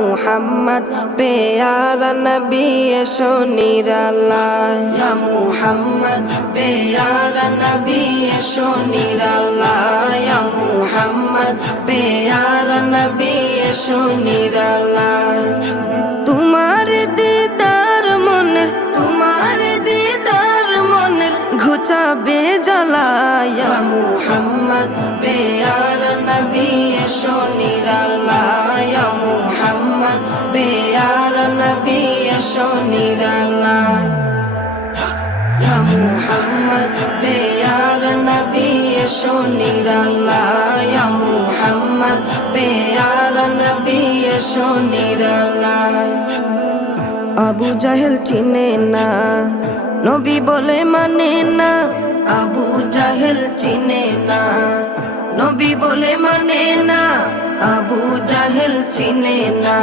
মুহাম্মদ পেয়ারা নবী এসো নিরালায়, ইয়া মুহাম্মদ পেয়ারা নবী এসো নিরালায়, ইয়া মুহাম্মদ পেয়ারা নবী এসো নিরালায়। তোমার দিদার মনের ঘুচাবে জ্বালায়, ইয়া মুহাম্মদ পেয়ারা নবী এসো নিরালায়, ইয়া মুহাম্মদ পেয়ারা নবী এসো নিরালায়, ইয়া মুহাম্মদ পেয়ারা নবী এসো নিরালায়, ইয়া মুহাম্মদ পেয়ারা নবী এসো নিরালায়। আবু জাহেল চিনে না, নবী বলে মানে না, আবু জাহেল চিনে না, নবী বলে মানে না, আবু জাহেল চিনে না।